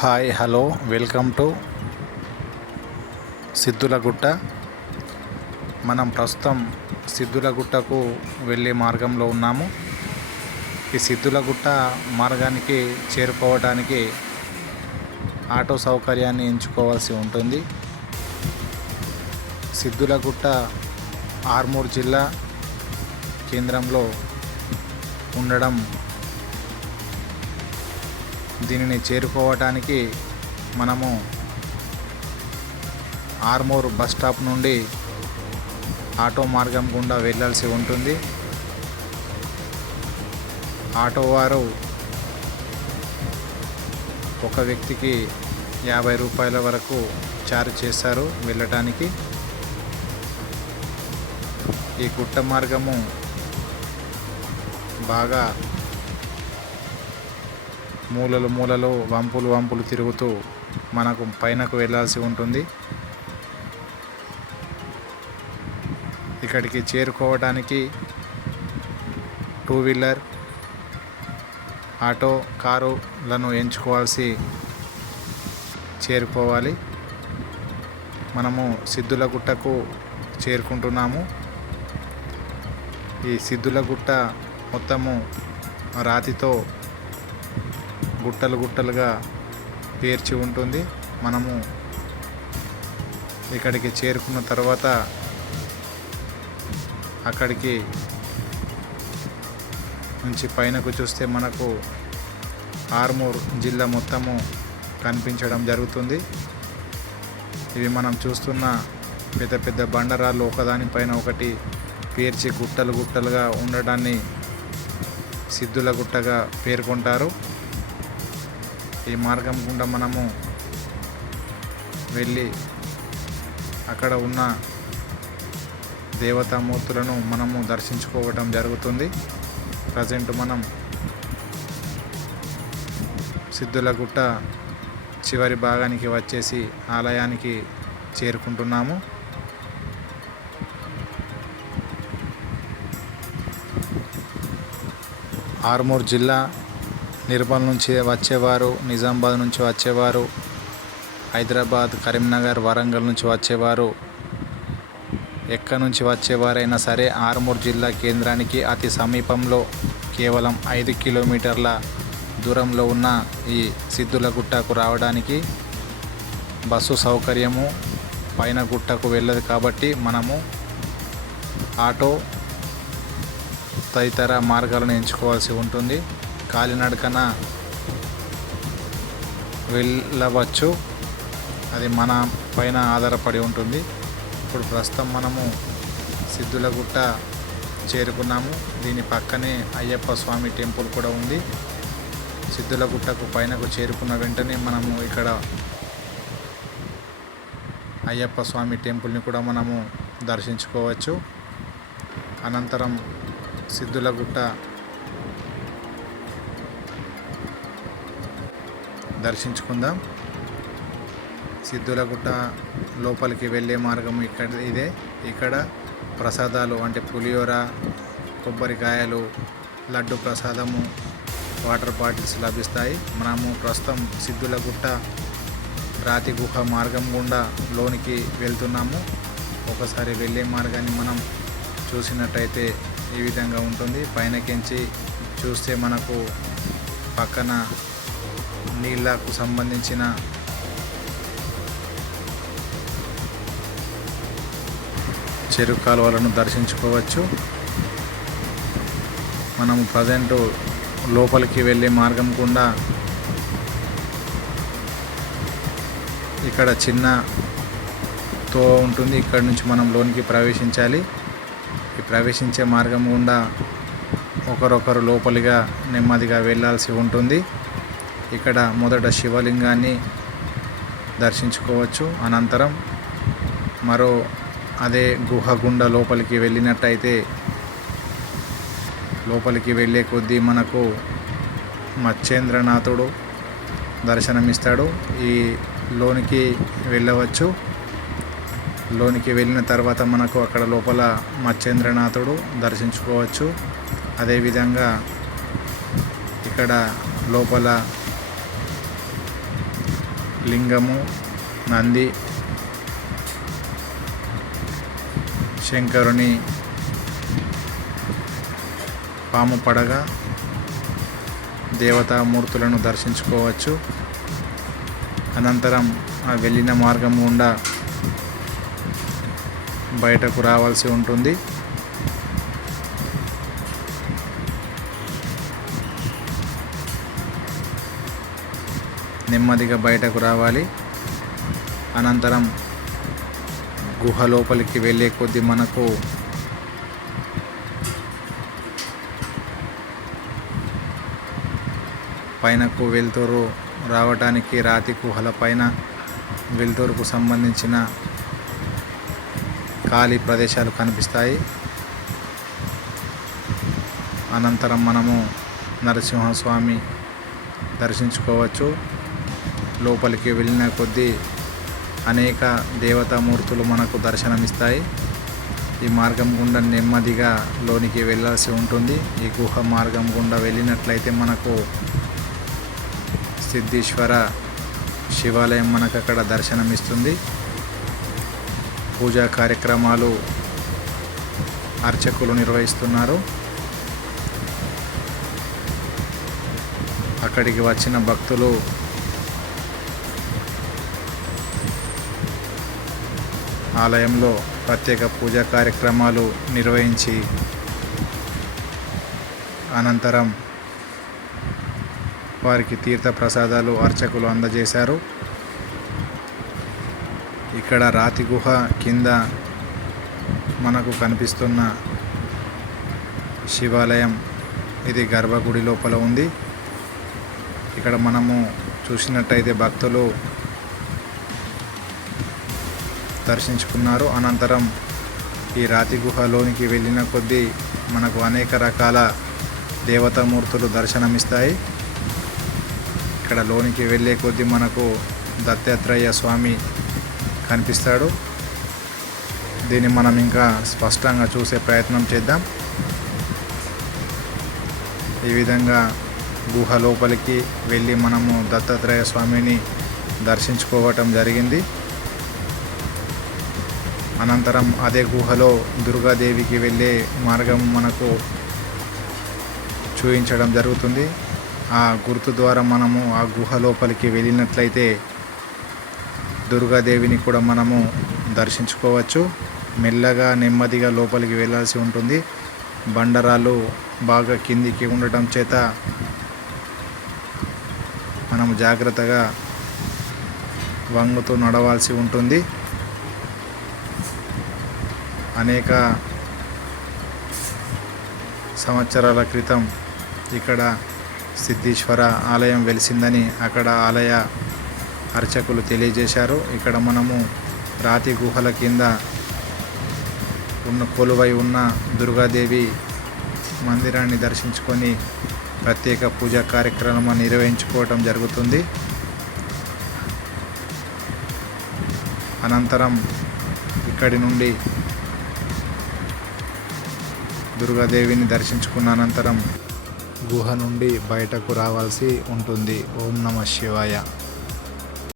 Hi hello welcome to Siddulagutta. మనం ప్రస్తుతం సిద్ధులగుట్టకు వెళ్ళే మార్గంలో ఉన్నాము. ఈ సిద్ధులగుట్ట మార్గానికి చేరుకోవడానికి ఆటో సౌకర్యాన్ని ఎంచుకోవాల్సి ఉంటుంది. సిద్ధులగుట్ట ఆర్మూర్ జిల్లా కేంద్రంలో ఉండడం దీనిని చేరుకోవటానికి మనము ఆర్మూర్ బస్ స్టాప్ నుండి ఆటో మార్గం గుండా వెళ్ళాల్సి ఉంటుంది. ఆటో వారు ఒక వ్యక్తికి యాభై రూపాయల వరకు ఛార్జ్ చేస్తారు వెళ్ళటానికి. ఈ గుట్ట మార్గము బాగా మూలలు మూలలు వంపులు వంపులు తిరుగుతూ మనకు పైనకు వెళ్ళాల్సి ఉంటుంది. ఇక్కడికి చేరుకోవడానికి టూ వీలర్ ఆటో కారులను ఎంచుకోవాల్సి చేరుకోవాలి. మనము సిద్ధులగుట్టకు చేరుకుంటున్నాము. ఈ సిద్ధులగుట్ట మొత్తము రాతితో గుట్టలు గుట్టలుగా పేర్చి ఉంటుంది. మనము ఇక్కడికి చేరుకున్న తర్వాత అక్కడికి నుంచి పైనకు చూస్తే మనకు ఆర్మూర్ జిల్లా మొత్తము కనిపించడం జరుగుతుంది. ఇవి మనం చూస్తున్న పెద్ద పెద్ద బండరాళ్ళు ఒకదానిపైన ఒకటి పేర్చి గుట్టలు గుట్టలుగా ఉండడాన్ని సిద్ధుల గుట్టగా పేర్కొంటారు. ఈ మార్గం గుండా మనము వెళ్ళి అక్కడ ఉన్న దేవతామూర్తులను మనము దర్శించుకోవటం జరుగుతుంది. ప్రజెంట్ మనం సిద్ధులగుట్ట చివరి భాగానికి వచ్చేసి ఆలయానికి చేరుకుంటున్నాము. ఆర్మూర్ జిల్లా నిర్మల్ నుంచి వచ్చేవారు నిజామాబాద్ నుంచి వచ్చేవారు హైదరాబాద్ కరీంనగర్ వరంగల్ నుంచి వచ్చేవారు. ఎక్కడి నుంచి వచ్చేవారైనా సరే ఆర్మూర్ జిల్లా కేంద్రానికి అతి సమీపంలో కేవలం ఐదు కిలోమీటర్ల దూరంలో ఉన్న ఈ సిద్ధుల గుట్టకు రావడానికి బస్సు సౌకర్యము పైన గుట్టకు వెళ్ళదు కాబట్టి మనము ఆటో తదితర మార్గాలను ఎంచుకోవాల్సి ఉంటుంది. కాలినడకన వెళ్ళవచ్చు. అది మన పైన ఆధారపడి ఉంటుంది. ఇప్పుడు ప్రస్తుతం మనము సిద్ధులగుట్ట చేరుకున్నాము. దీని పక్కనే అయ్యప్ప స్వామి టెంపుల్ కూడా ఉంది. సిద్ధులగుట్టకు పైనకు చేరుకున్న వెంటనే మనము ఇక్కడ అయ్యప్ప స్వామి టెంపుల్ని కూడా మనము దర్శించుకోవచ్చు. అనంతరం సిద్ధులగుట్ట దర్శించుకుందాం. సిద్ధులగుట్ట లోపలికి వెళ్ళే మార్గం ఇక్కడ ఇదే. ఇక్కడ ప్రసాదాలు అంటే పులిహోర కొబ్బరికాయలు లడ్డు ప్రసాదము వాటర్ బాటిల్స్ లభిస్తాయి. మనము ప్రస్తుతం సిద్ధులగుట్ట రాతి గుహ మార్గం గుండా లోనికి వెళ్తున్నాము. ఒకసారి వెళ్ళే మార్గాన్ని మనం చూసినట్టయితే ఈ విధంగా ఉంటుంది. పైనకించి చూస్తే మనకు పక్కన నీళ్ళకు సంబంధించిన చెరువు కాలువలను దర్శించుకోవచ్చు. మనం ప్రజెంట్ లోపలికి వెళ్ళే మార్గం గుండా ఇక్కడ చిన్న తో ఉంటుంది. ఇక్కడ నుంచి మనం లోనికి ప్రవేశించాలి. ఈ ప్రవేశించే మార్గం గుండా ఒకరొకరు లోపలిగా నెమ్మదిగా వెళ్ళాల్సి ఉంటుంది. ఇక్కడ మొదట శివలింగాన్ని దర్శించుకోవచ్చు. అనంతరం మరో అదే గుహ గుండా లోపలికి వెళ్ళినట్టయితే లోపలికి వెళ్ళే కొద్దీ మనకు మచ్చేంద్రనాథుడు దర్శనమిస్తాడు. ఈ లోనికి వెళ్ళవచ్చు. లోనికి వెళ్ళిన తర్వాత మనకు అక్కడ లోపల మచ్చేంద్రనాథుడు దర్శించుకోవచ్చు. అదేవిధంగా ఇక్కడ లోపల లింగము నంది శంకరుని పాము పడగ దేవతామూర్తులను దర్శించుకోవచ్చు. అనంతరం ఆ వెళ్ళిన మార్గం గుండా బయటకు రావాల్సి ఉంటుంది. నెమ్మదిగా బయటకు రావాలి. అనంతరం గుహ లోపలికి వెళ్ళే కొద్దీ మనకు పైనకు వెలుతురు రావడానికి రాతి గుహల పైన వెలుతురుకు సంబంధించిన ఖాళీ ప్రదేశాలు కనిపిస్తాయి. అనంతరం మనము నరసింహస్వామి దర్శించుకోవచ్చు. లోపలికి వెళ్ళిన కొద్దీ అనేక దేవతామూర్తులు మనకు దర్శనమిస్తాయి. ఈ మార్గం గుండా నెమ్మదిగా లోనికి వెళ్ళాల్సి ఉంటుంది. ఈ గుహ మార్గం గుండా వెళ్ళినట్లయితే మనకు సిద్ధేశ్వర శివాలయం మనకు అక్కడ దర్శనమిస్తుంది. పూజా కార్యక్రమాలు అర్చకులు నిర్వహిస్తున్నారు. అక్కడికి వచ్చిన భక్తులు ఆలయంలో ప్రత్యేక పూజా కార్యక్రమాలు నిర్వహించి అనంతరం వారికి తీర్థ ప్రసాదాలు అర్చకులు అందజేశారు. ఇక్కడ రాతి గుహ కింద మనకు కనిపిస్తున్న శివాలయం ఇది గర్భగుడి లోపల ఉంది. ఇక్కడ మనము చూసినట్టయితే భక్తులు దర్శించుకున్నారు. అనంతరం ఈ రాతి గుహలోనికి వెళ్ళిన కొద్దీ మనకు అనేక రకాల దేవతామూర్తులు దర్శనమిస్తాయి. ఇక్కడ లోనికి వెళ్ళే కొద్దీ మనకు దత్తాత్రేయ స్వామి కనిపిస్తాడు. దీన్ని మనం ఇంకా స్పష్టంగా చూసే ప్రయత్నం చేద్దాం. ఈ విధంగా గుహ లోపలికి వెళ్ళి మనము దత్తాత్రేయ స్వామిని దర్శించుకోవటం జరిగింది. అనంతరం అదే గుహలో దుర్గాదేవికి వెళ్ళే మార్గం మనకు చూపించడం జరుగుతుంది. ఆ గుర్తు ద్వారా మనము ఆ గుహ లోపలికి వెళ్ళినట్లయితే దుర్గాదేవిని కూడా మనము దర్శించుకోవచ్చు. మెల్లగా నెమ్మదిగా లోపలికి వెళ్ళాల్సి ఉంటుంది. బండరాలు బాగా కిందికి ఉండటం చేత మనము జాగ్రత్తగా వంగుతూ నడవాల్సి ఉంటుంది. అనేక సంవత్సరాల క్రితం ఇక్కడ సిద్ధేశ్వర ఆలయం వెలిసిందని అక్కడ ఆలయ అర్చకులు తెలియజేశారు. ఇక్కడ మనము రాతి గుహల కింద ఉన్న కొలువై ఉన్న దుర్గాదేవి మందిరాన్ని దర్శించుకొని ప్రత్యేక పూజా కార్యక్రమం నిర్వహించుకోవటం జరుగుతుంది. అనంతరం ఇక్కడి నుండి దుర్గాదేవిని దర్శించుకున్న అనంతరం గుహ నుండి బయటకు రావాల్సి ఉంటుంది. ఓం నమ శివాయ.